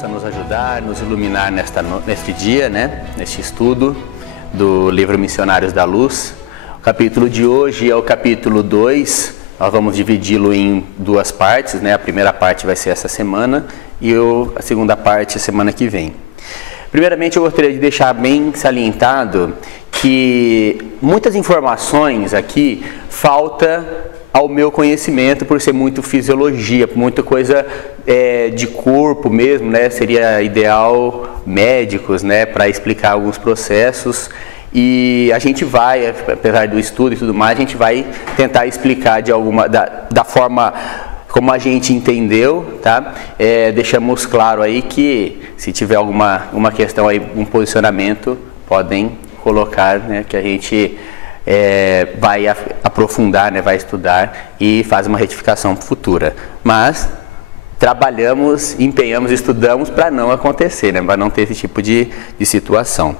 possa nos ajudar, nos iluminar neste dia, né? Neste estudo do livro Missionários da Luz. O capítulo de hoje é o capítulo 2, nós vamos dividi-lo em duas partes, né? A primeira parte vai ser essa semana e a segunda parte a semana que vem. Primeiramente eu gostaria de deixar bem salientado que muitas informações aqui falta ao meu conhecimento por ser muito fisiologia, muita coisa de corpo mesmo, né? Seria ideal médicos, né, para explicar alguns processos, e a gente vai, apesar do estudo e tudo mais, a gente vai tentar explicar da forma como a gente entendeu, tá? Deixamos claro aí que se tiver uma questão aí, um posicionamento, podem colocar, né, que a gente vai aprofundar, né, vai estudar e faz uma retificação futura. Mas trabalhamos, empenhamos, estudamos para não acontecer, né, para não ter esse tipo de situação.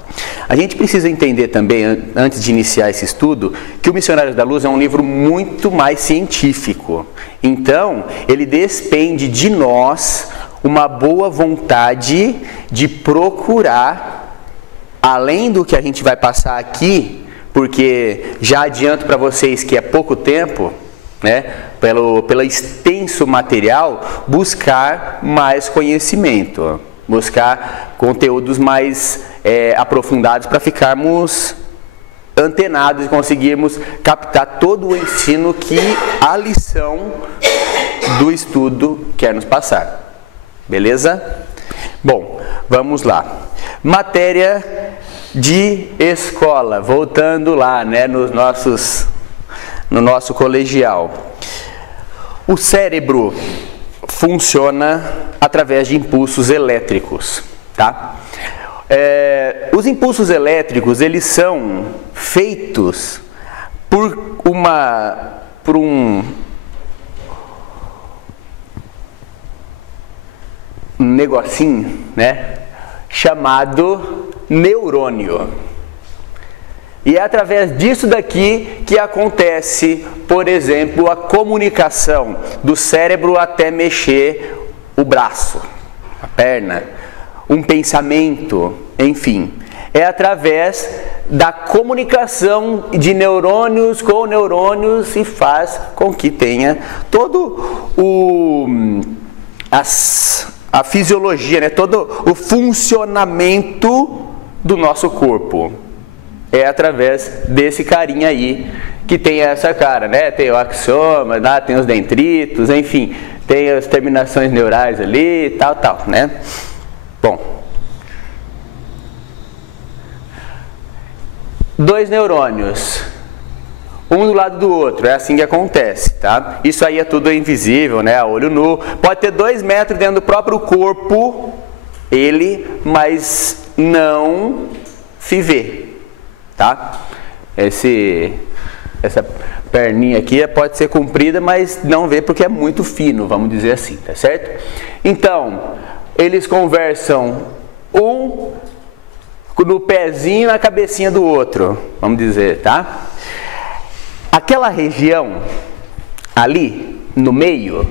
A gente precisa entender também, antes de iniciar esse estudo, que o Missionários da Luz é um livro muito mais científico. Então, ele despende de nós uma boa vontade de procurar, além do que a gente vai passar aqui, porque já adianto para vocês que é pouco tempo, né, pelo extenso material, buscar mais conhecimento, buscar conteúdos mais aprofundados para ficarmos antenados e conseguirmos captar todo o ensino que a lição do estudo quer nos passar. Beleza? Bom, vamos lá. Matéria de escola, voltando lá, né, no nosso colegial. O cérebro funciona através de impulsos elétricos, tá? Os impulsos elétricos, eles são feitos por um negocinho, né, chamado neurônio. E é através disso daqui que acontece, por exemplo, a comunicação do cérebro até mexer o braço, a perna, um pensamento, enfim. É através da comunicação de neurônios com neurônios e faz com que tenha todo a fisiologia, né, todo o funcionamento do nosso corpo. É através desse carinha aí que tem essa cara, né? Tem o axioma, lá tem os dendritos, enfim, tem as terminações neurais ali, tal, né? Bom, dois neurônios, um do lado do outro, é assim que acontece, tá? Isso aí é tudo invisível, né? A olho nu. Pode ter 2 metros dentro do próprio corpo, mas não se vê. Tá? Essa perninha aqui pode ser comprida, mas não vê porque é muito fino, vamos dizer assim, tá certo? Então, eles conversam um no pezinho e na cabecinha do outro, vamos dizer, tá? Aquela região ali, no meio,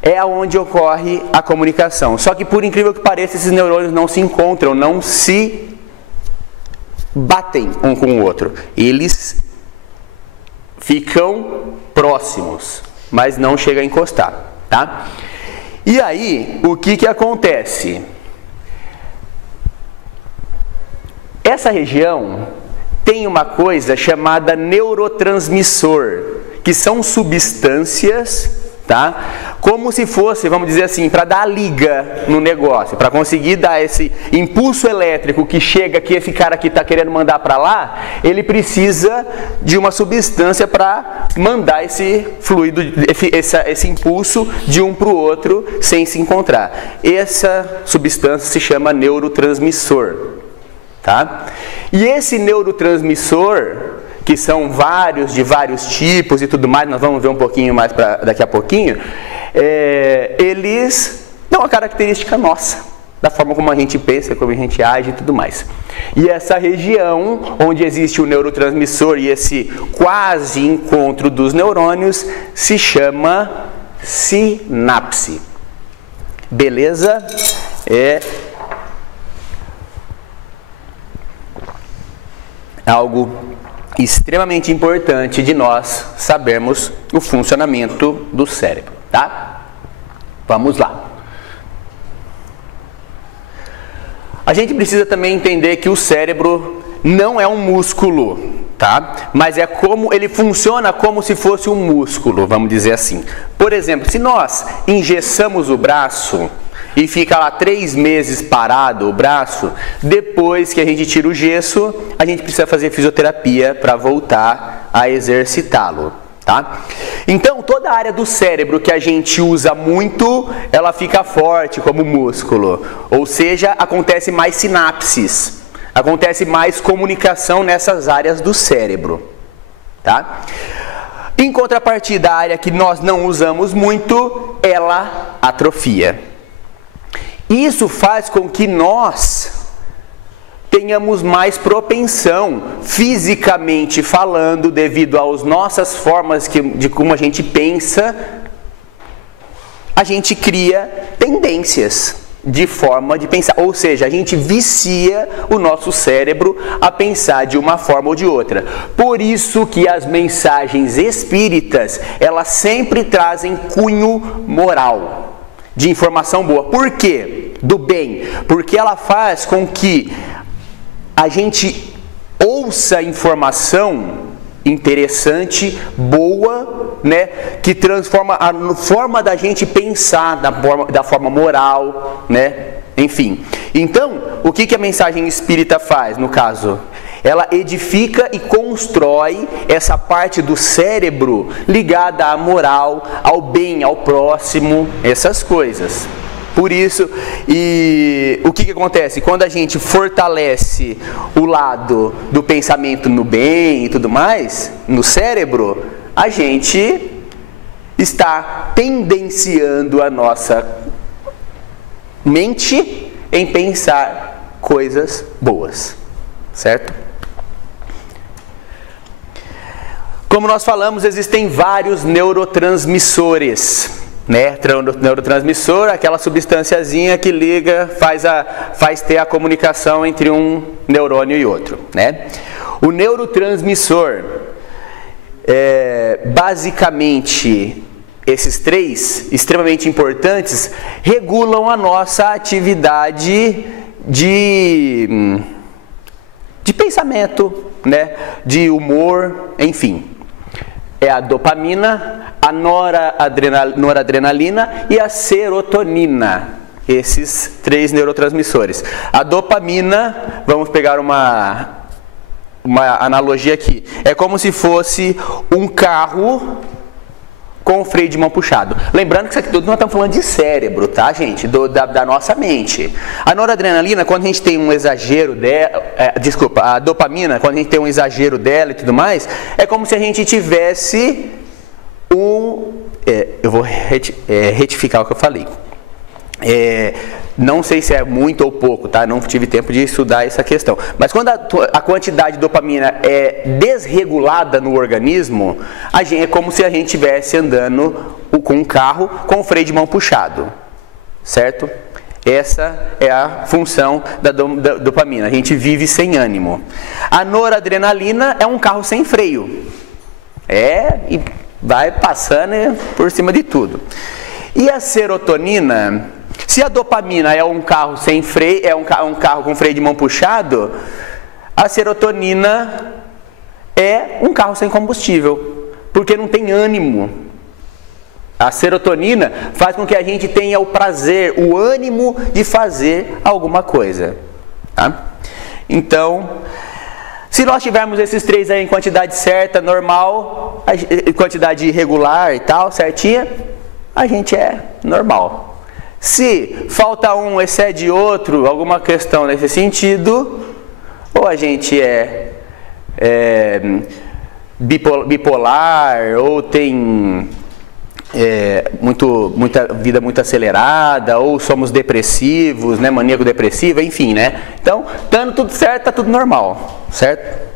é onde ocorre a comunicação. Só que, por incrível que pareça, esses neurônios não se encontram, não se batem um com o outro. Eles ficam próximos, mas não chegam a encostar, tá? E aí, o que acontece? Essa região tem uma coisa chamada neurotransmissor, que são substâncias, tá? Como se fosse, vamos dizer assim, para dar a liga no negócio, para conseguir dar esse impulso elétrico que chega, que esse cara aqui está querendo mandar para lá, ele precisa de uma substância para mandar esse fluido, esse impulso de um para o outro sem se encontrar. Essa substância se chama neurotransmissor, tá? E esse neurotransmissor, que são de vários tipos e tudo mais, nós vamos ver um pouquinho mais daqui a pouquinho, eles dão uma característica nossa, da forma como a gente pensa, como a gente age e tudo mais. E essa região onde existe o neurotransmissor e esse quase encontro dos neurônios se chama sinapse. Beleza? É algo extremamente importante de nós sabermos o funcionamento do cérebro, tá? Vamos lá. A gente precisa também entender que o cérebro não é um músculo, tá? Mas é como ele funciona como se fosse um músculo, vamos dizer assim. Por exemplo, se nós engessamos o braço e fica lá 3 meses parado o braço, depois que a gente tira o gesso, a gente precisa fazer fisioterapia para voltar a exercitá-lo, tá? Então, toda a área do cérebro que a gente usa muito, ela fica forte como músculo. Ou seja, acontece mais sinapses, acontece mais comunicação nessas áreas do cérebro, tá? Em contrapartida, a área que nós não usamos muito, ela atrofia. Isso faz com que nós tenhamos mais propensão, fisicamente falando, devido às nossas formas de como a gente pensa, a gente cria tendências de forma de pensar. Ou seja, a gente vicia o nosso cérebro a pensar de uma forma ou de outra. Por isso que as mensagens espíritas, elas sempre trazem cunho moral, de informação boa. Por quê? Do bem. Porque ela faz com que a gente ouça informação interessante, boa, né? Que transforma a forma da gente pensar, da forma moral, né? Enfim. Então, o que a mensagem espírita faz, no caso? Ela edifica e constrói essa parte do cérebro ligada à moral, ao bem, ao próximo, essas coisas. Por isso, e o que acontece? Quando a gente fortalece o lado do pensamento no bem e tudo mais, no cérebro, a gente está tendenciando a nossa mente em pensar coisas boas, certo? Como nós falamos, existem vários neurotransmissores, né? Neurotransmissor, aquela substânciazinha que liga, faz ter a comunicação entre um neurônio e outro, né? O neurotransmissor, basicamente, esses 3, extremamente importantes, regulam a nossa atividade de pensamento, né? De humor, enfim. É a dopamina, a noradrenalina e a serotonina. Esses 3 neurotransmissores. A dopamina, vamos pegar uma analogia aqui. É como se fosse um carro com o freio de mão puxado. Lembrando que isso aqui tudo nós estamos falando de cérebro, tá, gente? Da nossa mente. A noradrenalina, quando a gente tem um exagero dela, a dopamina, quando a gente tem um exagero dela e tudo mais, é como se a gente tivesse eu vou retificar o que eu falei. Não sei se é muito ou pouco, tá? Não tive tempo de estudar essa questão. Mas quando a quantidade de dopamina é desregulada no organismo, é como se a gente estivesse andando com um carro com o freio de mão puxado, certo? Essa é a função da dopamina. A gente vive sem ânimo. A noradrenalina é um carro sem freio. E vai passando por cima de tudo. E a serotonina, se a dopamina é um carro sem freio, é um carro com freio de mão puxado, a serotonina é um carro sem combustível, porque não tem ânimo. A serotonina faz com que a gente tenha o prazer, o ânimo de fazer alguma coisa, tá? Então, se nós tivermos esses 3 aí em quantidade certa, normal, quantidade regular e tal, certinha, a gente é normal. Se falta um, excede outro, alguma questão nesse sentido, ou a gente é bipolar, ou tem muita vida muito acelerada, ou somos depressivos, né, maníaco depressivo, enfim, né? Então, dando tudo certo, tá tudo normal, certo?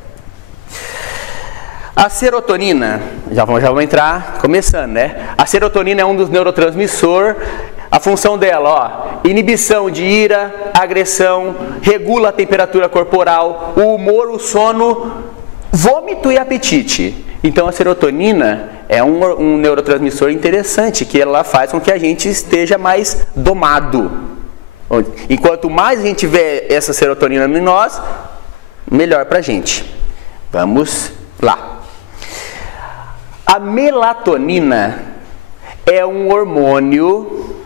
A serotonina, já vamos entrar começando, né? A serotonina é um dos neurotransmissores. A função dela, ó, inibição de ira, agressão, regula a temperatura corporal, o humor, o sono, vômito e apetite. Então a serotonina é um neurotransmissor interessante, que ela faz com que a gente esteja mais domado. E quanto mais a gente tiver essa serotonina em nós, melhor pra gente. Vamos lá. A melatonina é um hormônio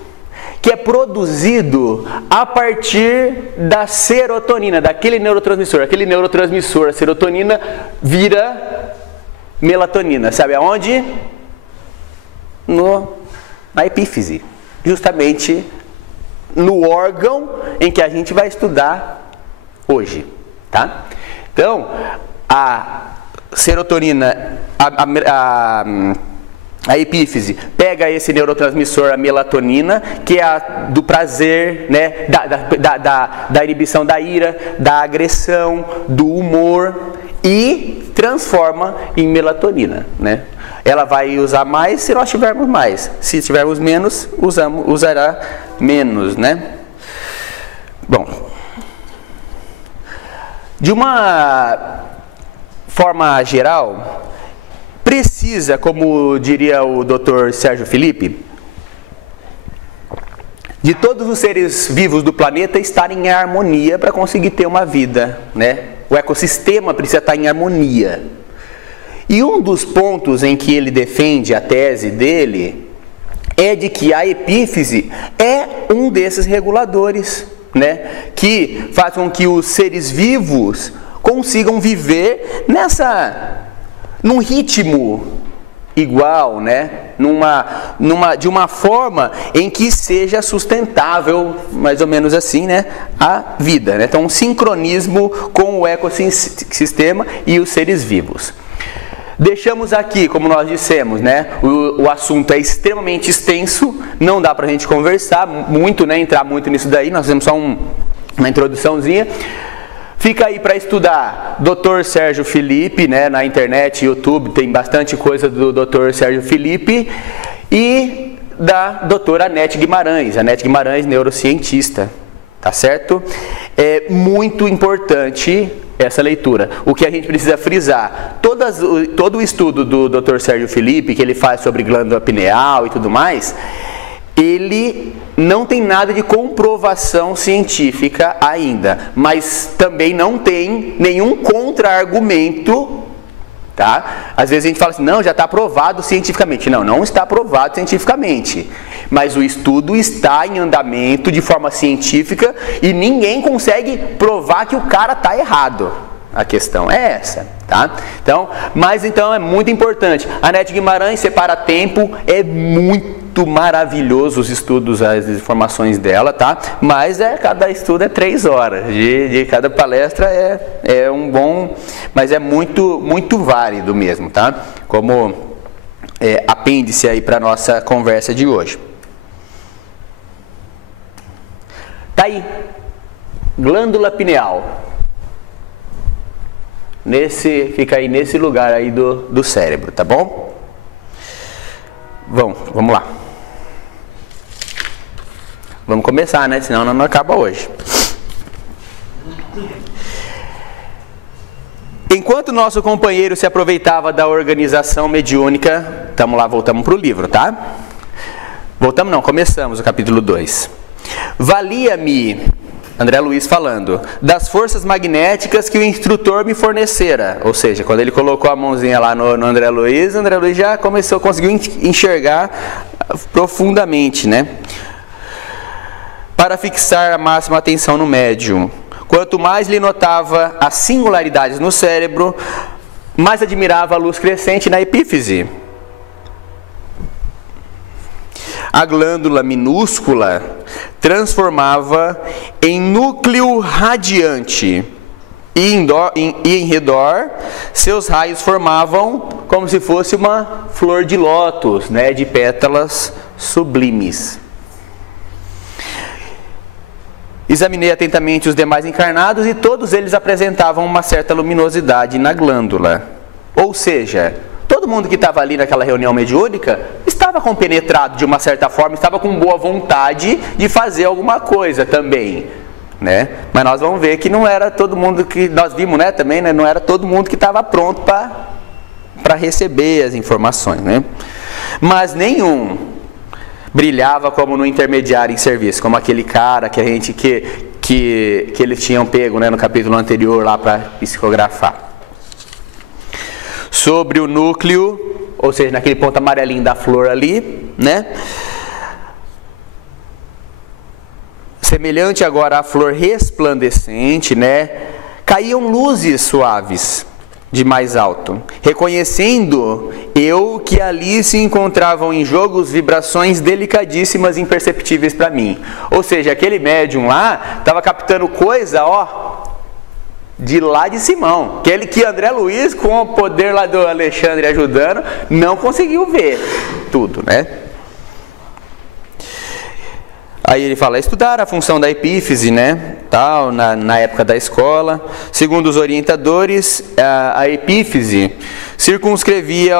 que é produzido a partir da serotonina, daquele neurotransmissor. Aquele neurotransmissor, a serotonina, vira melatonina. Sabe aonde? Na epífise. Justamente no órgão em que a gente vai estudar hoje. Tá? Então, a serotonina, a epífise pega esse neurotransmissor, a melatonina, que é a do prazer, né, da inibição da ira, da agressão, do humor, e transforma em melatonina, né? Ela vai usar mais se nós tivermos mais. Se tivermos menos, usará menos, né? Bom, de uma forma geral, precisa, como diria o Dr. Sérgio Felipe, de todos os seres vivos do planeta estarem em harmonia para conseguir ter uma vida, né? O ecossistema precisa estar em harmonia. E um dos pontos em que ele defende a tese dele é de que a epífise é um desses reguladores, né? Que faz com que os seres vivos consigam viver num ritmo igual, né? De uma forma em que seja sustentável, mais ou menos assim, né? A vida, né? Então, um sincronismo com o ecossistema e os seres vivos. Deixamos aqui, como nós dissemos, né? O assunto é extremamente extenso, não dá pra gente conversar muito, né? Entrar muito nisso daí, nós fizemos só uma introduçãozinha. Fica aí para estudar Dr. Sérgio Felipe, né, na internet, YouTube, tem bastante coisa do Dr. Sérgio Felipe, e da doutora Anete Guimarães, neurocientista, tá certo? É muito importante essa leitura. O que a gente precisa frisar, todo o estudo do Dr. Sérgio Felipe, que ele faz sobre glândula pineal e tudo mais, ele não tem nada de comprovação científica ainda, mas também não tem nenhum contra-argumento, tá? Às vezes a gente fala assim, não, já está provado cientificamente. Não, não está provado cientificamente, mas o estudo está em andamento de forma científica e ninguém consegue provar que o cara está errado. A questão é essa, tá? Então é muito importante. A Anete Guimarães separa tempo, é muito maravilhoso os estudos, as informações dela, tá? Mas cada estudo é 3 horas, de cada palestra é um bom, mas é muito, muito válido mesmo, tá? Como apêndice aí para nossa conversa de hoje. Tá aí, glândula pineal. Fica aí nesse lugar aí do cérebro, tá bom? Vamos lá. Vamos começar, né? Senão não acaba hoje. Enquanto nosso companheiro se aproveitava da organização mediúnica, voltamos para o livro, tá? Começamos o capítulo 2. Valia-me, André Luiz falando, das forças magnéticas que o instrutor me fornecera. Ou seja, quando ele colocou a mãozinha lá no André Luiz já conseguiu enxergar profundamente, né? Para fixar a máxima atenção no médium. Quanto mais lhe notava as singularidades no cérebro, mais admirava a luz crescente na epífise. A glândula minúscula transformava em núcleo radiante e em redor seus raios formavam como se fosse uma flor de lótus, né, de pétalas sublimes. Examinei atentamente os demais encarnados e todos eles apresentavam uma certa luminosidade na glândula. Ou seja, todo mundo que estava ali naquela reunião mediúnica estava compenetrado de uma certa forma, estava com boa vontade de fazer alguma coisa também, né? Mas nós vamos ver que não era todo mundo que nós vimos, né, também, né, não era todo mundo que estava pronto para receber as informações, né? Mas nenhum brilhava como no intermediário em serviço, como aquele cara que a gente que eles tinham pego, né, no capítulo anterior lá para psicografar. Sobre o núcleo, ou seja, naquele ponto amarelinho da flor ali, né? Semelhante agora à flor resplandecente, né? Caíam luzes suaves de mais alto, reconhecendo eu que ali se encontravam em jogo vibrações delicadíssimas e imperceptíveis para mim. Ou seja, aquele médium lá estava captando coisa, ó, de lá de Simão. Aquele que André Luiz, com o poder lá do Alexandre ajudando, não conseguiu ver tudo, né? Aí ele fala, estudar a função da epífise, né, tal, na época da escola. Segundo os orientadores, a epífise circunscrevia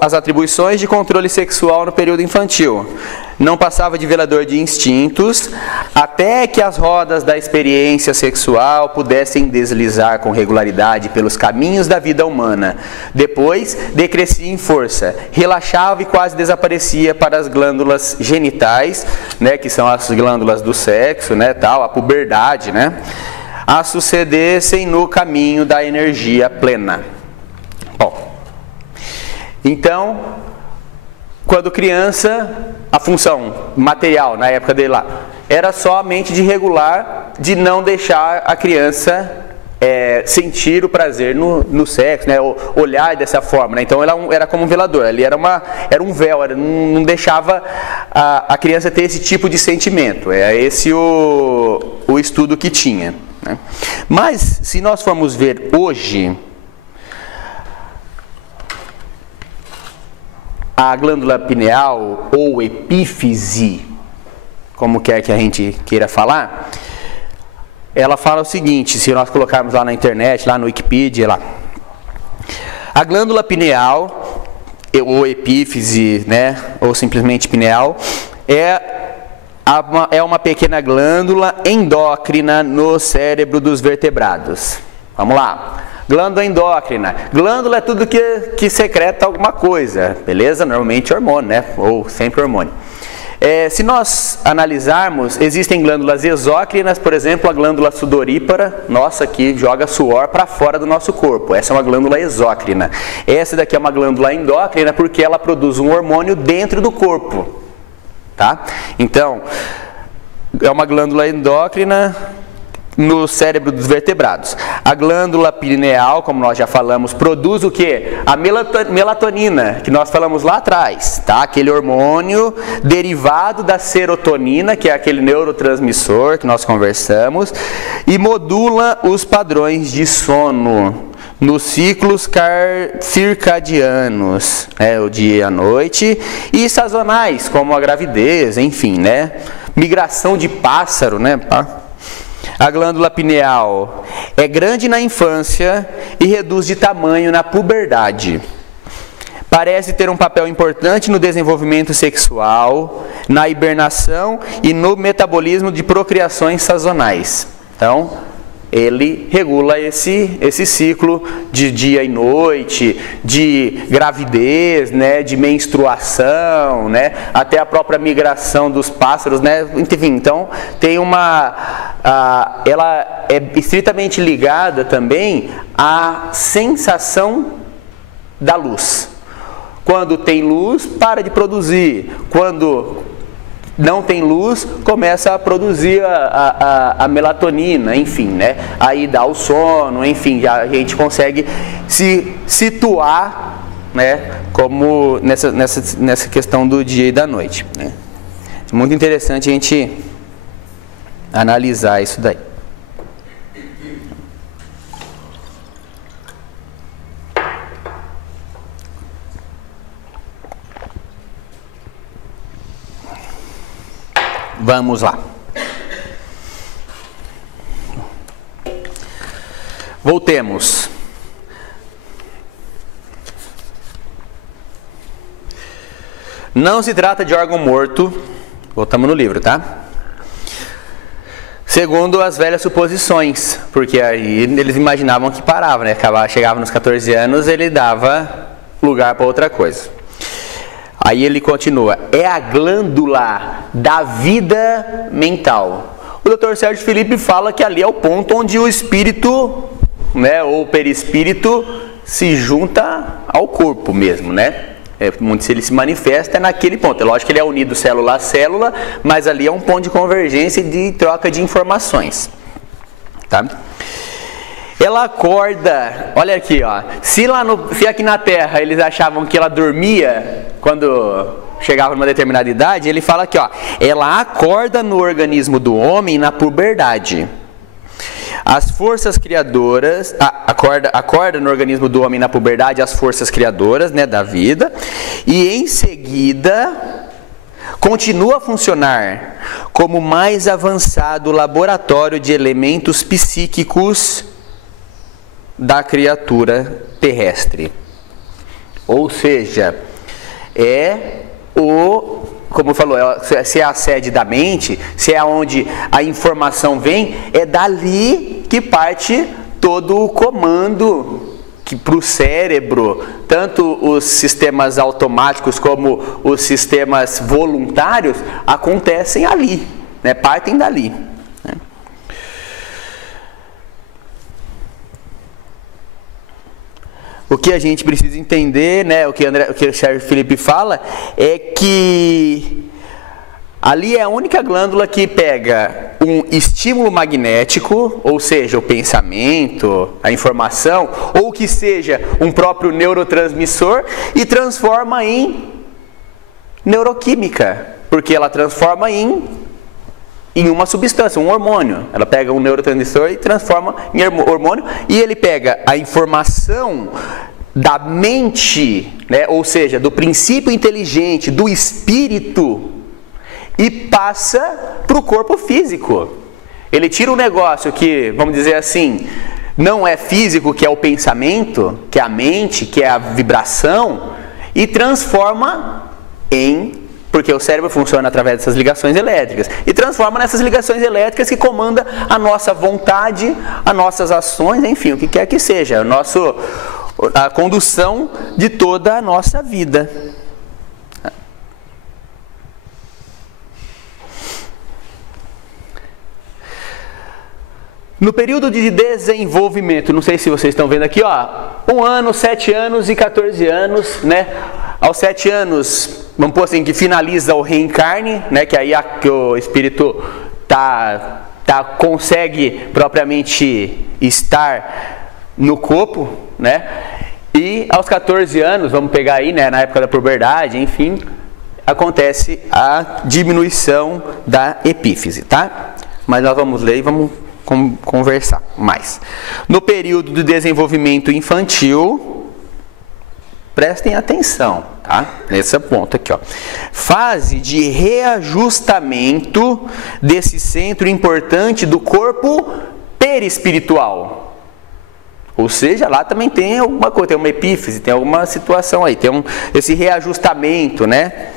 as atribuições de controle sexual no período infantil. Não passava de velador de instintos, até que as rodas da experiência sexual pudessem deslizar com regularidade pelos caminhos da vida humana. Depois, decrescia em força, relaxava e quase desaparecia para as glândulas genitais, né, que são as glândulas do sexo, né, tal, a puberdade, né, a sucedessem no caminho da energia plena. Bom, então, quando criança, a função material, na época dele lá, era somente de regular, de não deixar a criança sentir o prazer no sexo, né, olhar dessa forma, né? Então ela era como um velador, ali era um véu, não deixava a criança ter esse tipo de sentimento. É esse o estudo que tinha, né? Mas, se nós formos ver hoje, a glândula pineal ou epífise, como quer que a gente queira falar, ela fala o seguinte, se nós colocarmos lá na internet, lá no Wikipedia, lá, a glândula pineal ou epífise, né, ou simplesmente pineal, é uma pequena glândula endócrina no cérebro dos vertebrados. Vamos lá. Glândula endócrina. Glândula é tudo que secreta alguma coisa, beleza? Normalmente hormônio, né? Ou sempre hormônio. Se nós analisarmos, existem glândulas exócrinas, por exemplo, a glândula sudorípara, nossa, que joga suor para fora do nosso corpo. Essa é uma glândula exócrina. Essa daqui é uma glândula endócrina porque ela produz um hormônio dentro do corpo, tá? Então, é uma glândula endócrina no cérebro dos vertebrados. A glândula pineal, como nós já falamos, produz o que? A melatonina, que nós falamos lá atrás, tá? Aquele hormônio derivado da serotonina, que é aquele neurotransmissor que nós conversamos, e modula os padrões de sono nos ciclos circadianos, o dia e a noite, e sazonais, como a gravidez, enfim, né? Migração de pássaro, né? A glândula pineal é grande na infância e reduz de tamanho na puberdade. Parece ter um papel importante no desenvolvimento sexual, na hibernação e no metabolismo de procriações sazonais. Então, ele regula esse ciclo de dia e noite, de gravidez, né, de menstruação, né, até a própria migração dos pássaros, né, enfim. Então, tem ela é estritamente ligada também à sensação da luz. Quando tem luz, para de produzir. Quando não tem luz, começa a produzir a melatonina, enfim, né? Aí dá o sono, enfim, já a gente consegue se situar, né, como nessa questão do dia e da noite, né? Muito interessante a gente analisar isso daí. Vamos lá. Voltemos. Não se trata de órgão morto, voltamos no livro, tá? Segundo as velhas suposições, porque aí eles imaginavam que parava, né? Chegava nos 14 anos, ele dava lugar para outra coisa. Aí ele continua, é a glândula da vida mental. O Dr. Sérgio Felipe fala que ali é o ponto onde o espírito, né, ou o perispírito se junta ao corpo mesmo, né? Se ele se manifesta é naquele ponto. É lógico que ele é unido célula a célula, mas ali é um ponto de convergência e de troca de informações. Tá? Ela acorda, olha aqui, ó. Se aqui na Terra eles achavam que ela dormia quando chegava numa determinada idade, ele fala aqui, ó. Ela acorda no organismo do homem na puberdade. As forças criadoras, acorda no organismo do homem na puberdade as forças criadoras, né, da vida, e em seguida continua a funcionar como mais avançado laboratório de elementos psíquicos da criatura terrestre. Ou seja, como falou, se é a sede da mente, se é onde a informação vem, é dali que parte todo o comando para o cérebro, tanto os sistemas automáticos como os sistemas voluntários acontecem ali, né? Partem dali. Né? O que a gente precisa entender, né, o que o Sérgio Felipe fala, é que ali é a única glândula que pega um estímulo magnético, ou seja, o pensamento, a informação, ou que seja um próprio neurotransmissor, e transforma em neuroquímica, porque ela transforma em uma substância, um hormônio. Ela pega um neurotransmissor e transforma em hormônio, e ele pega a informação da mente, né, ou seja, do princípio inteligente, do espírito, e passa para o corpo físico. Ele tira um negócio que, vamos dizer assim, não é físico, que é o pensamento, que é a mente, que é a vibração, e transforma porque o cérebro funciona através dessas ligações elétricas, e transforma nessas ligações elétricas que comanda a nossa vontade, as nossas ações, enfim, o que quer que seja, a condução de toda a nossa vida. No período de desenvolvimento, não sei se vocês estão vendo aqui, ó, 1 ano, 7 anos e 14 anos, né? Aos 7 anos, vamos pôr assim, que finaliza o reencarne, né? Que aí que o espírito consegue propriamente estar no corpo, né? E aos 14 anos, vamos pegar aí, né? Na época da puberdade, enfim, acontece a diminuição da epífise, tá? Mas nós vamos ler e vamos conversar mais. No período do desenvolvimento infantil, prestem atenção, tá? Nesse ponto aqui, ó. Fase de reajustamento desse centro importante do corpo perispiritual. Ou seja, lá também tem alguma coisa, tem uma epífise, tem alguma situação aí, tem esse reajustamento, né?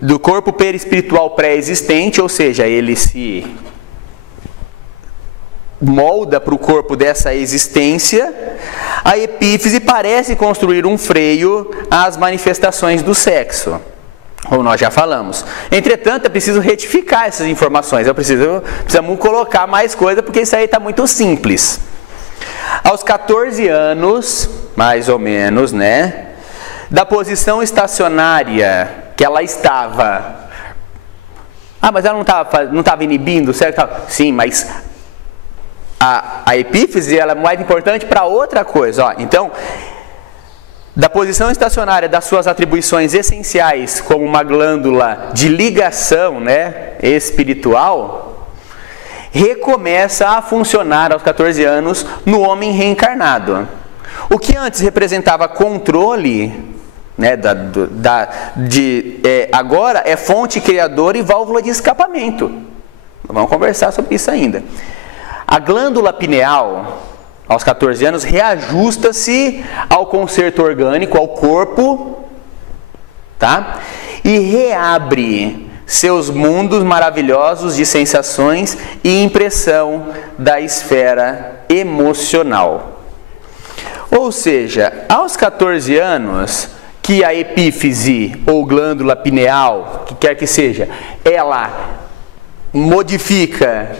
Do corpo perispiritual pré-existente, ou seja, ele se molda para o corpo dessa existência. A epífise parece construir um freio às manifestações do sexo, como nós já falamos. Entretanto, é preciso retificar essas informações, precisamos colocar mais coisa, porque isso aí está muito simples. Aos 14 anos, mais ou menos, né, da posição estacionária que ela estava... mas ela não estava inibindo, certo? Sim, mas a epífise ela é mais importante para outra coisa. Ó. Então, da posição estacionária das suas atribuições essenciais como uma glândula de ligação, né, espiritual, recomeça a funcionar aos 14 anos no homem reencarnado. O que antes representava controle, né, agora é fonte criadora e válvula de escapamento. Vamos conversar sobre isso ainda. A glândula pineal, aos 14 anos, reajusta-se ao concerto orgânico, ao corpo, tá? E reabre seus mundos maravilhosos de sensações e impressão da esfera emocional. Ou seja, aos 14 anos, que a epífise ou glândula pineal, que quer que seja, ela modifica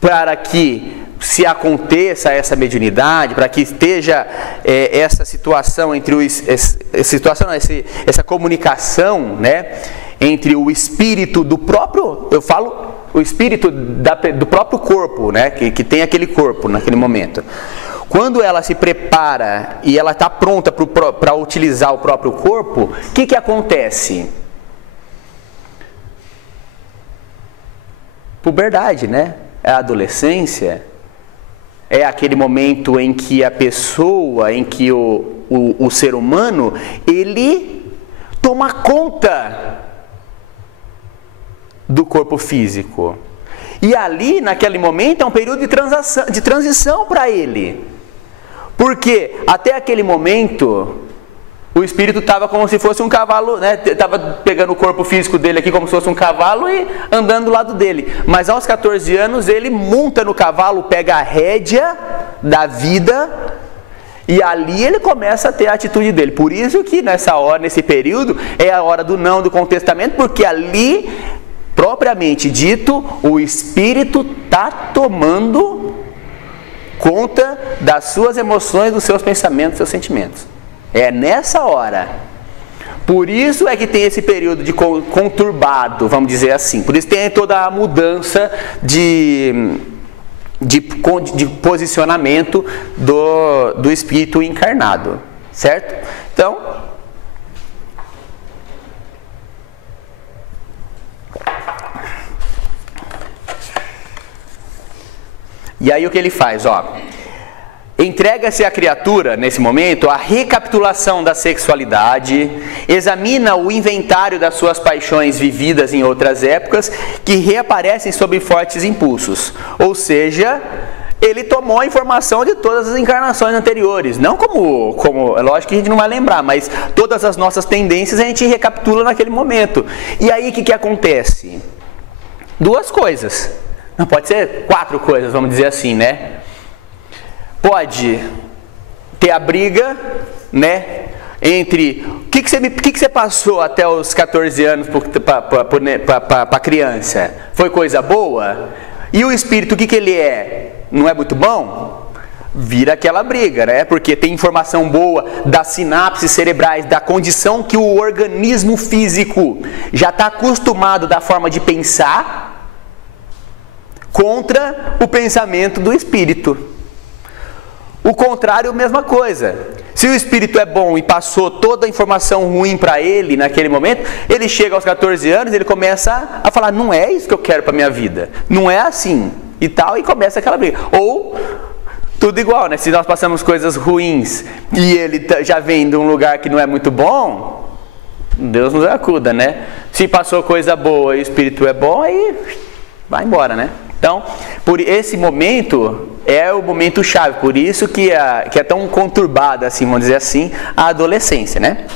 para que se aconteça essa mediunidade, para que esteja essa situação entre essa comunicação, né, entre o espírito do próprio, eu falo o espírito do próprio corpo, né, que tem aquele corpo naquele momento. Quando ela se prepara e ela está pronta para utilizar o próprio corpo, o que acontece? Puberdade, né? A adolescência é aquele momento em que a pessoa, em que o ser humano, ele toma conta do corpo físico. E ali, naquele momento, é um período de transição para ele. Porque até aquele momento, o espírito estava como se fosse um cavalo, né? Estava pegando o corpo físico dele aqui como se fosse um cavalo e andando do lado dele. Mas aos 14 anos, ele monta no cavalo, pega a rédea da vida e ali ele começa a ter a atitude dele. Por isso que nessa hora, nesse período, é a hora do não, do contestamento, porque ali, propriamente dito, o espírito está tomando conta das suas emoções, dos seus pensamentos, dos seus sentimentos. É nessa hora. Por isso é que tem esse período de conturbado, vamos dizer assim. Por isso tem toda a mudança de posicionamento do espírito encarnado. Certo? Então, e aí o que ele faz, ó? Entrega-se à criatura, nesse momento, a recapitulação da sexualidade, examina o inventário das suas paixões vividas em outras épocas, que reaparecem sob fortes impulsos. Ou seja, ele tomou a informação de todas as encarnações anteriores. Não como é lógico que a gente não vai lembrar, mas todas as nossas tendências a gente recapitula naquele momento. E aí o que acontece? Duas coisas. Não, pode ser 4 coisas, vamos dizer assim, né? Pode ter a briga, né, entre o que você passou até os 14 anos para a criança? Foi coisa boa? E o espírito, o que ele é? Não é muito bom? Vira aquela briga, né? Porque tem informação boa das sinapses cerebrais, da condição que o organismo físico já está acostumado da forma de pensar, contra o pensamento do espírito. O contrário, mesma coisa. Se o espírito é bom e passou toda a informação ruim para ele naquele momento, ele chega aos 14 anos e ele começa a falar, não é isso que eu quero para minha vida, não é assim e tal, e começa aquela briga. Ou tudo igual, né? Se nós passamos coisas ruins e ele já vem de um lugar que não é muito bom, Deus nos acuda, né? Se passou coisa boa e o espírito é bom, aí vai embora, né? Então, por esse momento é o momento chave, por isso que é tão conturbada, assim, vamos dizer assim, a adolescência, né?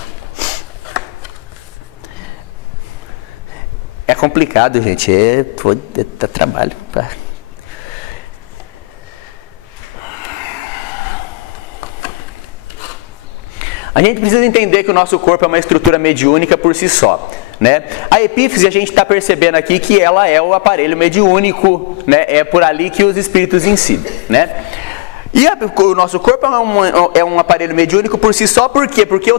É complicado, gente, é trabalho. A gente precisa entender que o nosso corpo é uma estrutura mediúnica por si só, né? A epífise, a gente está percebendo aqui que ela é o aparelho mediúnico, né? É por ali que os espíritos incidem, né? E o nosso corpo é um aparelho mediúnico por si só, por quê? Porque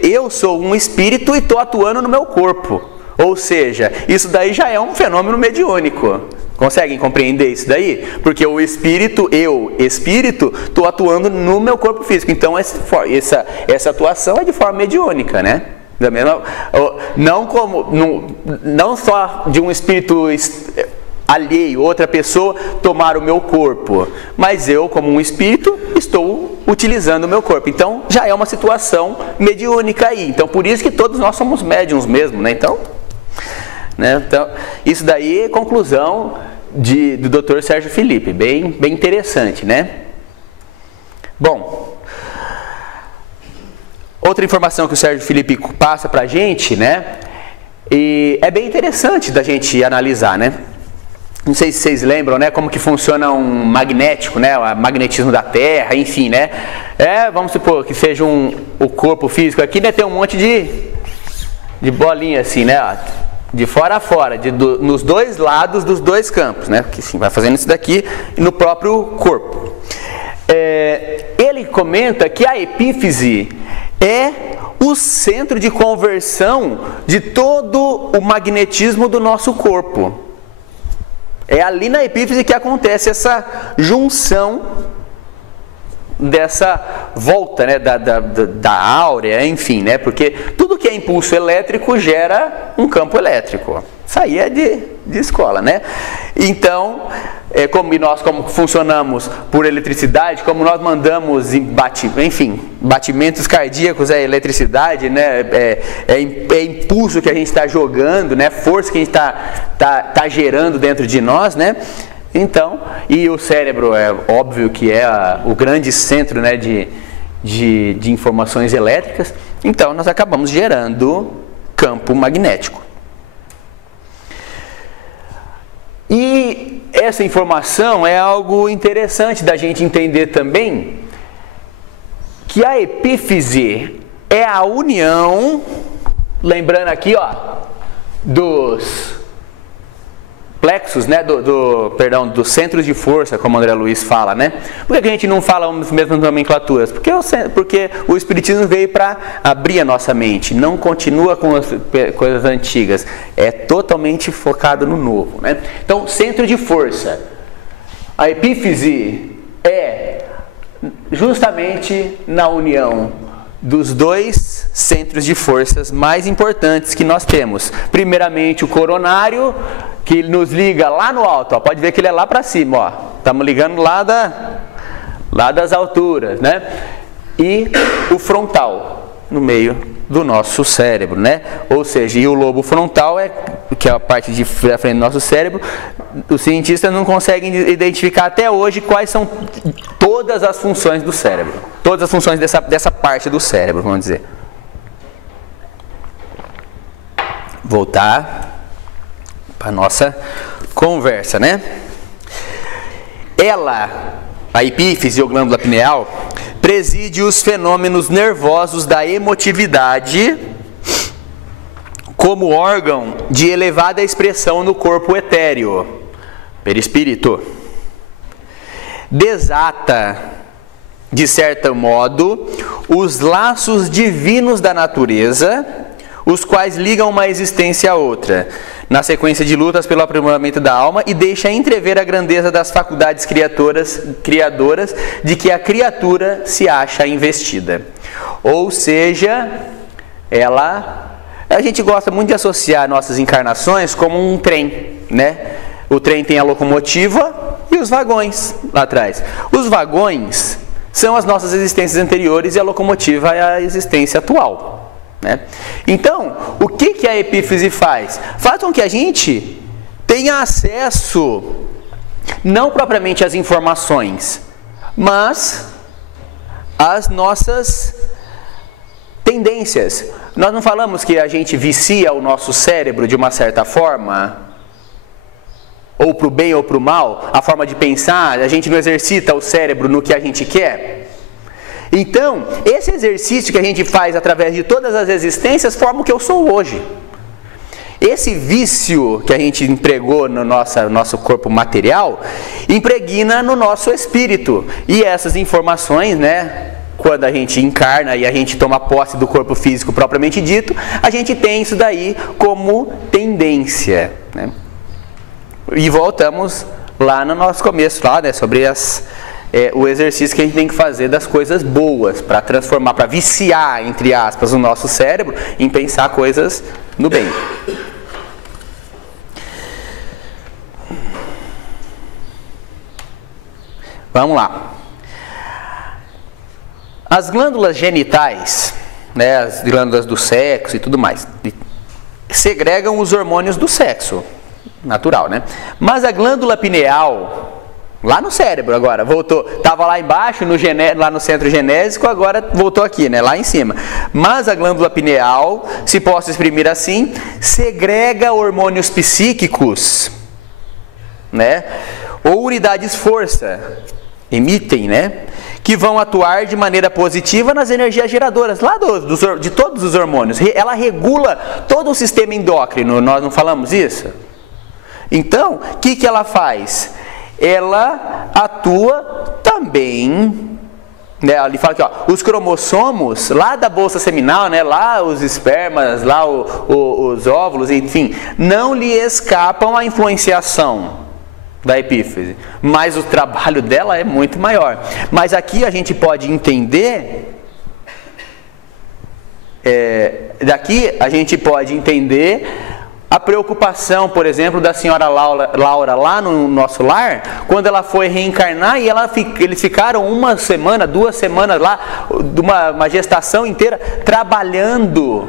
eu sou um espírito e estou atuando no meu corpo. Ou seja, isso daí já é um fenômeno mediúnico. Conseguem compreender isso daí? Porque o espírito, estou atuando no meu corpo físico. Então essa atuação é de forma mediúnica, né? Não só de um espírito alheio, outra pessoa tomar o meu corpo, mas eu, como um espírito, estou utilizando o meu corpo. Então já é uma situação mediúnica aí. Então por isso que todos nós somos médiuns mesmo, né? Então, isso daí é conclusão do Dr. Sérgio Felipe, bem interessante, né? Bom, outra informação que o Sérgio Felipe passa para a gente, né? E é bem interessante da gente analisar, né? Não sei se vocês lembram, né, como que funciona um magnético, né, o magnetismo da Terra, enfim, né. Vamos supor que seja o corpo físico aqui, né, tem um monte de bolinha assim, né, ó, de fora a fora, nos dois lados dos dois campos, né, que sim, vai fazendo isso daqui no próprio corpo. Ele comenta que a epífise é o centro de conversão de todo o magnetismo do nosso corpo. É ali na epífise que acontece essa junção dessa volta, né, da áurea, enfim, né, porque tudo que é impulso elétrico gera um campo elétrico. Isso aí é de escola, né? Então, como funcionamos por eletricidade, como nós mandamos batimentos cardíacos é eletricidade, né? É impulso que a gente está jogando, né? Força que a gente tá gerando dentro de nós, né? Então, e o cérebro é óbvio que é o grande centro, né, de informações elétricas. Então, nós acabamos gerando campo magnético. E essa informação é algo interessante da gente entender também, que a epífise é a união, lembrando aqui, ó, dos plexos, né, dos centros de força, como o André Luiz fala, né? Por que a gente não fala as mesmas nomenclaturas? Porque o Espiritismo veio para abrir a nossa mente, não continua com as coisas antigas, é totalmente focado no novo, né? Então, centro de força. A epífise é justamente na união dos dois centros de forças mais importantes que nós temos. Primeiramente, o coronário, que nos liga lá no alto, ó, pode ver que ele é lá para cima, ó. Estamos ligando lá das alturas, né? E o frontal, no meio do nosso cérebro, né? Ou seja, e o lobo frontal que é a parte de frente do nosso cérebro. Os cientistas não conseguem identificar até hoje quais são todas as funções do cérebro, todas as funções dessa parte do cérebro, vamos dizer. Voltar para a nossa conversa, né? A epífise ou glândula pineal, preside os fenômenos nervosos da emotividade como órgão de elevada expressão no corpo etéreo, perispírito. Desata, de certo modo, os laços divinos da natureza, os quais ligam uma existência a outra, na sequência de lutas pelo aprimoramento da alma, e deixa entrever a grandeza das faculdades criadoras de que a criatura se acha investida. Ou seja, a gente gosta muito de associar nossas encarnações como um trem, né? O trem tem a locomotiva e os vagões lá atrás. Os vagões são as nossas existências anteriores e a locomotiva é a existência atual, né? Então, o que a epífise faz? Faz com que a gente tenha acesso, não propriamente às informações, mas às nossas tendências. Nós não falamos que a gente vicia o nosso cérebro de uma certa forma, ou para o bem ou para o mal, a forma de pensar, a gente não exercita o cérebro no que a gente quer? Então, esse exercício que a gente faz através de todas as existências forma o que eu sou hoje. Esse vício que a gente empregou no nosso corpo material, impregna no nosso espírito. E essas informações, né, quando a gente encarna e a gente toma posse do corpo físico propriamente dito, a gente tem isso daí como tendência, né? E voltamos lá no nosso começo, lá, né, sobre o exercício que a gente tem que fazer das coisas boas, para transformar, para viciar, entre aspas, o nosso cérebro em pensar coisas no bem. Vamos lá. As glândulas genitais, né, as glândulas do sexo e tudo mais, segregam os hormônios do sexo, natural, né? Mas a glândula pineal, Lá no cérebro agora, voltou. Estava lá embaixo, lá no centro genésico, agora voltou aqui, né? Lá em cima. Mas a glândula pineal, se posso exprimir assim, segrega hormônios psíquicos, né? Ou unidades força, emitem, né? Que vão atuar de maneira positiva nas energias geradoras, lá de todos os hormônios. Ela regula todo o sistema endócrino, nós não falamos isso? Então, o que ela faz? Ela atua também, né? Ele fala aqui, ó, os cromossomos lá da bolsa seminal, né? Lá os espermas, lá os óvulos, enfim, não lhe escapam à influenciação da epífise, mas o trabalho dela é muito maior. Mas aqui a gente pode entender, daqui a gente pode entender a preocupação, por exemplo, da senhora Laura lá no nosso lar, quando ela foi reencarnar e eles ficaram 1 semana, 2 semanas lá, uma gestação inteira, trabalhando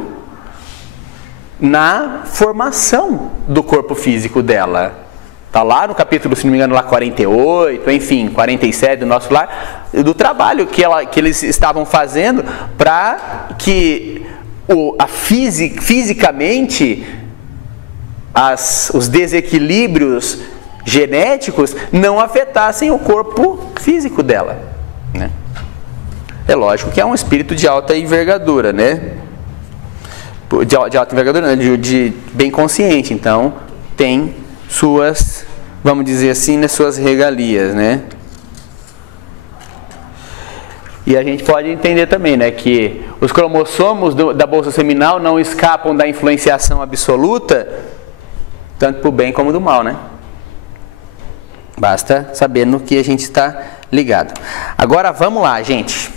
na formação do corpo físico dela. Está lá no capítulo, se não me engano, lá 48, enfim, 47 do nosso lar, do trabalho que eles estavam fazendo para que fisicamente os desequilíbrios genéticos não afetassem o corpo físico dela, né? É lógico que é um espírito de alta envergadura, né? De alta envergadura, de bem consciente, então tem suas, vamos dizer assim, né, suas regalias, né? E a gente pode entender também, né, que os cromossomos da bolsa seminal não escapam da influenciação absoluta, tanto para o bem como do mal, né? Basta saber no que a gente está ligado. Agora vamos lá, gente.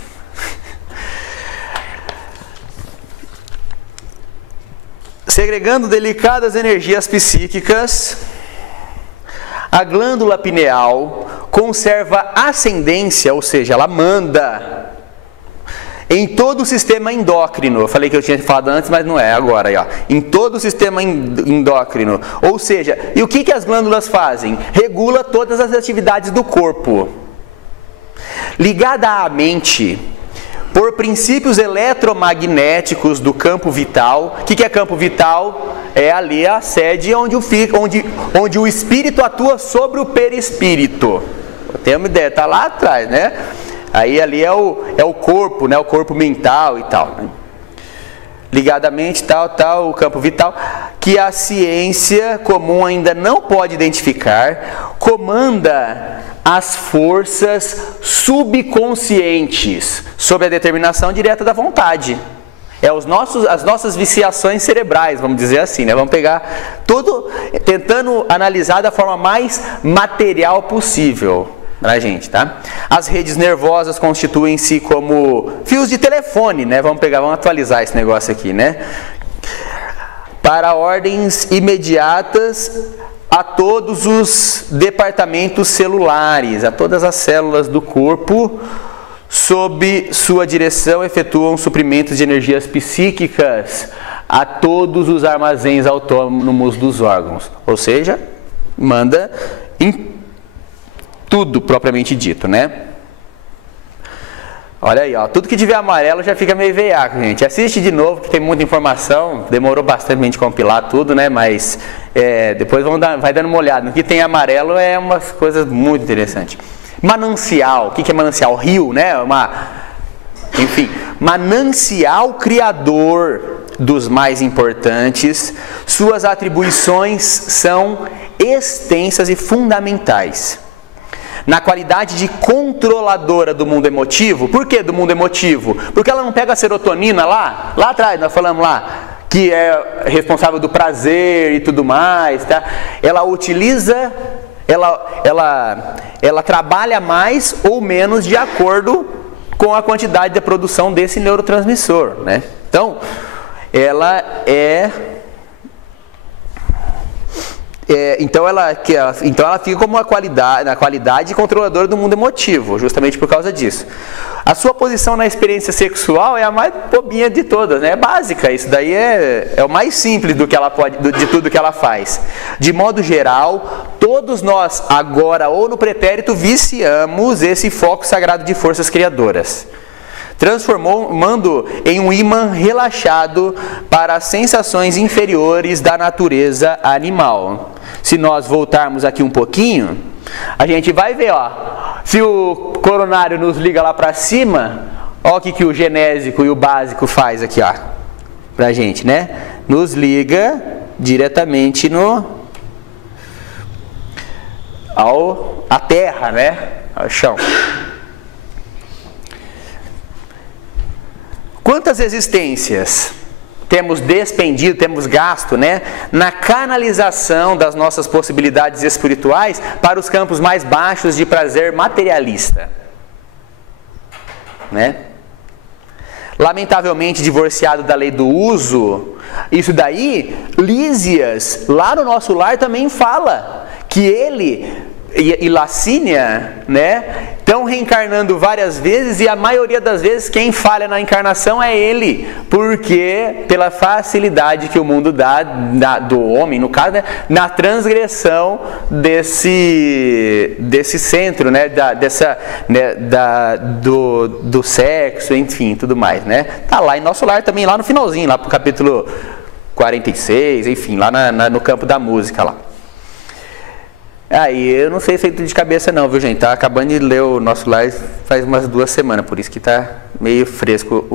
Segregando delicadas energias psíquicas, a glândula pineal conserva ascendência, ou seja, ela manda em todo o sistema endócrino. Eu falei que eu tinha falado antes, mas não é agora. Aí, ó. Em todo o sistema endócrino. Ou seja, e o que as glândulas fazem? Regula todas as atividades do corpo. Ligada à mente por princípios eletromagnéticos do campo vital. O que é campo vital? É ali a sede onde o espírito atua sobre o perispírito. Tem uma ideia, está lá atrás, né? Aí ali é o corpo, né? O corpo mental e tal, né? Ligadamente, tal, o campo vital, que a ciência comum ainda não pode identificar, comanda as forças subconscientes, sob a determinação direta da vontade. As nossas viciações cerebrais, vamos dizer assim, né? Vamos pegar tudo, tentando analisar da forma mais material possível pra gente, tá? As redes nervosas constituem-se como fios de telefone, né? Vamos atualizar esse negócio aqui, né? Para ordens imediatas a todos os departamentos celulares, a todas as células do corpo, sob sua direção efetuam suprimentos de energias psíquicas a todos os armazéns autônomos dos órgãos. Ou seja, manda em tudo propriamente dito, né? Olha aí, ó, tudo que tiver amarelo já fica meio veiaco, gente. Assiste de novo, que tem muita informação. Demorou bastante pra gente compilar tudo, né? Mas depois vai dando uma olhada. No que tem amarelo é umas coisas muito interessantes. Manancial, o que é manancial? Rio, né? Enfim, manancial criador dos mais importantes. Suas atribuições são extensas e fundamentais. Na qualidade de controladora do mundo emotivo. Por que do mundo emotivo? Porque ela não pega a serotonina lá atrás, nós falamos lá, que é responsável do prazer e tudo mais, tá? Ela utiliza, ela trabalha mais ou menos de acordo com a quantidade de produção desse neurotransmissor, né? Então, ela fica como na qualidade controladora do mundo emotivo, justamente por causa disso. A sua posição na experiência sexual é a mais bobinha de todas, né? É básica, isso daí é o mais simples do que ela pode, de tudo que ela faz. De modo geral, todos nós, agora ou no pretérito, viciamos esse foco sagrado de forças criadoras, transformando em um ímã relaxado para as sensações inferiores da natureza animal. Se nós voltarmos aqui um pouquinho, a gente vai ver, ó, se o coronário nos liga lá para cima, ó o que o genésico e o básico faz aqui, ó, pra gente, né? Nos liga diretamente à terra, né? Ao chão. Quantas existências temos despendido, temos gasto, né, na canalização das nossas possibilidades espirituais para os campos mais baixos de prazer materialista, né? Lamentavelmente divorciado da lei do uso, isso daí, Lísias, lá no nosso lar também fala que ele e Lacínia, né, estão reencarnando várias vezes e a maioria das vezes quem falha na encarnação é ele, porque pela facilidade que o mundo dá do homem, no caso, né, na transgressão desse centro, né, do sexo, enfim, tudo mais, né? Tá lá em nosso lar também, lá no finalzinho, lá pro capítulo 46, enfim, lá no campo da música lá. Aí, eu não sei feito de cabeça não, viu, gente? Tá acabando de ler o nosso live faz umas 2 semanas, por isso que tá meio fresco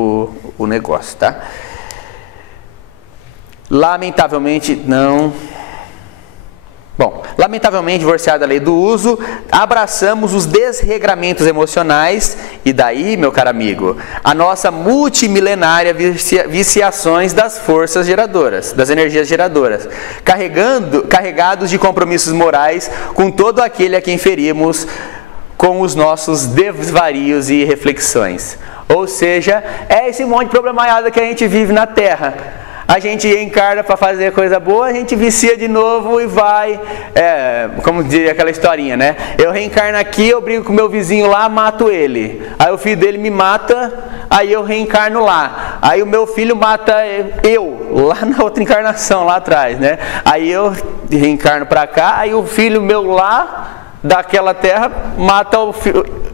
o negócio, tá? Lamentavelmente, não... Bom, lamentavelmente, divorciada da lei do uso, abraçamos os desregramentos emocionais e daí, meu caro amigo, a nossa multimilenária viciações das forças geradoras, das energias geradoras, carregados de compromissos morais com todo aquele a quem ferimos com os nossos desvarios e reflexões. Ou seja, é esse monte de problemaiada que a gente vive na Terra. A gente reencarna para fazer coisa boa, a gente vicia de novo e vai, como diz aquela historinha, né? Eu reencarno aqui, eu brigo com meu vizinho lá, mato ele. Aí o filho dele me mata, aí eu reencarno lá. Aí o meu filho mata eu, lá na outra encarnação, lá atrás, né? Aí eu reencarno para cá, aí o filho meu lá daquela terra mata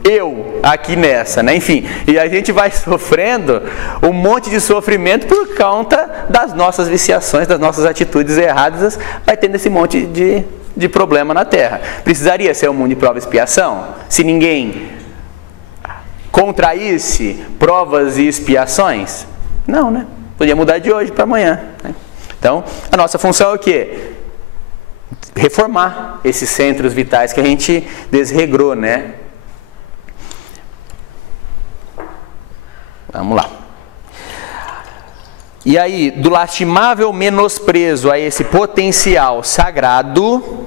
eu aqui nessa, né? Enfim, e a gente vai sofrendo um monte de sofrimento por conta das nossas viciações, das nossas atitudes erradas, vai tendo esse monte de problema na Terra. Precisaria ser um mundo de prova e expiação? Se ninguém contraísse provas e expiações? Não, né? Podia mudar de hoje para amanhã, né? Então, a nossa função é o quê? Reformar esses centros vitais que a gente desregrou, né? Vamos lá. E aí, do lastimável menosprezo a esse potencial sagrado,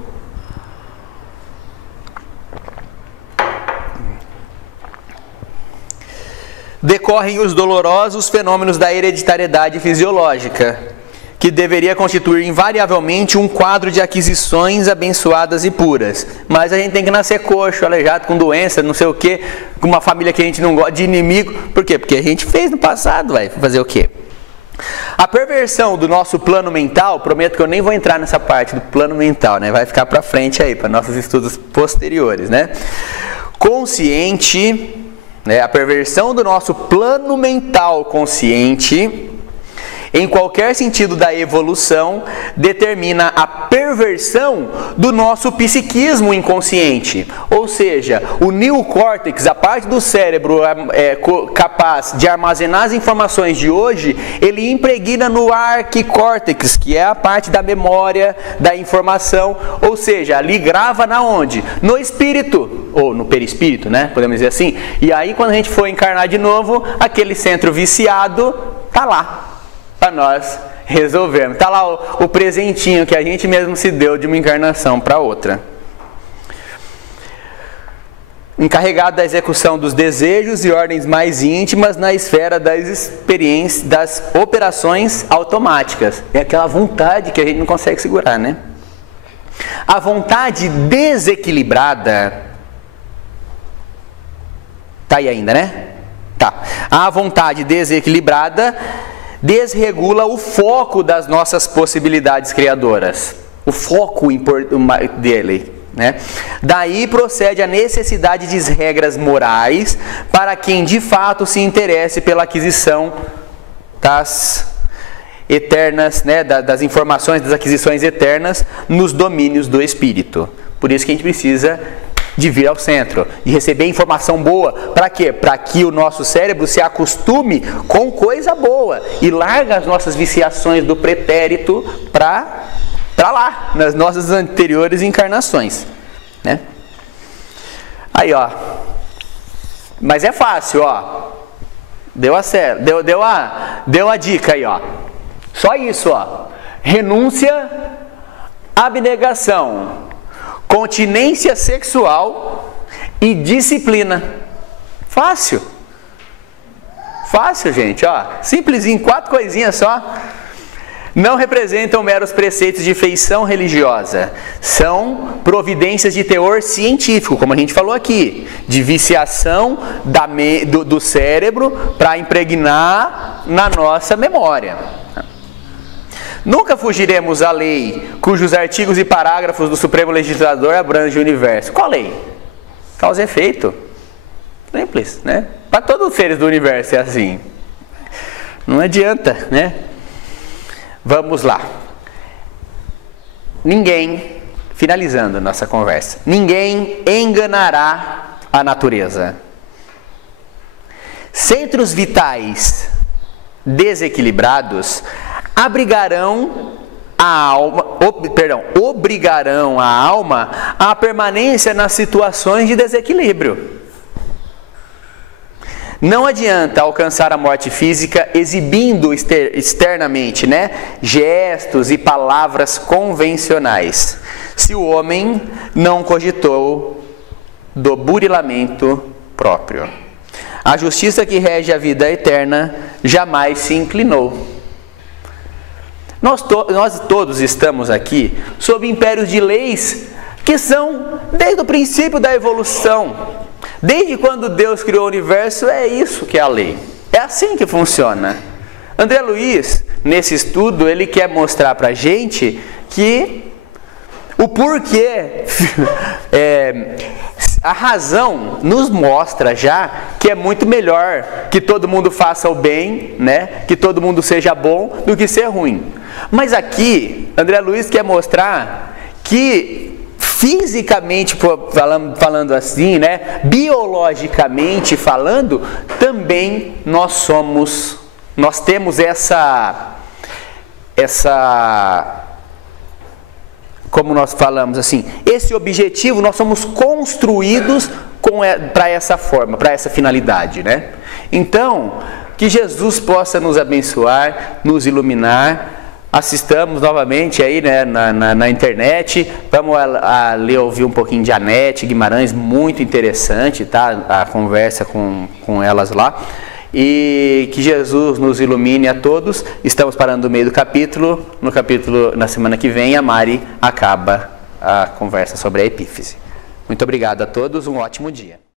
decorrem os dolorosos fenômenos da hereditariedade fisiológica, que deveria constituir invariavelmente um quadro de aquisições abençoadas e puras. Mas a gente tem que nascer coxo, aleijado, com doença, não sei o quê, com uma família que a gente não gosta, de inimigo. Por quê? Porque a gente fez no passado, vai fazer o quê? A perversão do nosso plano mental, prometo que eu nem vou entrar nessa parte do plano mental, né? Vai ficar para frente aí, para nossos estudos posteriores, né? Consciente, né? A perversão do nosso plano mental consciente, em qualquer sentido da evolução, determina a perversão do nosso psiquismo inconsciente. Ou seja, o neocórtex, a parte do cérebro capaz de armazenar as informações de hoje, ele impregna no arquicórtex, que é a parte da memória, da informação. Ou seja, ali grava na onde? No espírito, ou no perispírito, né? Podemos dizer assim. E aí, quando a gente for encarnar de novo, aquele centro viciado está lá para nós resolvermos. Está lá o presentinho que a gente mesmo se deu de uma encarnação para outra. Encarregado da execução dos desejos e ordens mais íntimas na esfera das experiências, das operações automáticas. É aquela vontade que a gente não consegue segurar, né? A vontade desequilibrada está aí ainda, né? Tá. A vontade desequilibrada desregula o foco das nossas possibilidades criadoras. O foco dele, né? Daí procede a necessidade de regras morais para quem de fato se interesse pela aquisição das eternas, né, das informações, das aquisições eternas nos domínios do espírito. Por isso que a gente precisa de vir ao centro, de receber informação boa. Para quê? Para que o nosso cérebro se acostume com coisa boa e larga as nossas viciações do pretérito para lá, nas nossas anteriores encarnações, né? Aí, ó. Mas é fácil, ó. Deu a dica aí, ó. Só isso, ó. Renúncia, abnegação, continência sexual e disciplina. Fácil. Fácil, gente, ó. Simplesinho, 4 coisinhas só. Não representam meros preceitos de feição religiosa. São providências de teor científico, como a gente falou aqui, de viciação do cérebro para impregnar na nossa memória. Nunca fugiremos à lei cujos artigos e parágrafos do Supremo Legislador abrangem o universo. Qual lei? Causa e efeito. Simples, né? Para todos os seres do universo é assim. Não adianta, né? Vamos lá. Ninguém, finalizando a nossa conversa, ninguém enganará a natureza. Centros vitais desequilibrados obrigarão a alma à permanência nas situações de desequilíbrio. Não adianta alcançar a morte física exibindo externamente, né, gestos e palavras convencionais, se o homem não cogitou do burilamento próprio. A justiça que rege a vida eterna jamais se inclinou. Nós todos estamos aqui sob impérios de leis que são desde o princípio da evolução. Desde quando Deus criou o universo, é isso que é a lei. É assim que funciona. André Luiz, nesse estudo, ele quer mostrar para a gente que o porquê, a razão nos mostra já que é muito melhor que todo mundo faça o bem, né? Que todo mundo seja bom, do que ser ruim. Mas aqui, André Luiz quer mostrar que fisicamente falando assim, né, biologicamente falando, também nós temos essa como nós falamos assim, esse objetivo, nós somos construídos para essa forma, para essa finalidade, né? Então, que Jesus possa nos abençoar, nos iluminar. Assistamos novamente aí, né, na internet. Vamos ler, ouvir um pouquinho de Anete Guimarães, muito interessante, tá? A conversa com elas lá. E que Jesus nos ilumine a todos. Estamos parando no meio do capítulo. No capítulo, na semana que vem, a Mari acaba a conversa sobre a epífise. Muito obrigado a todos, um ótimo dia.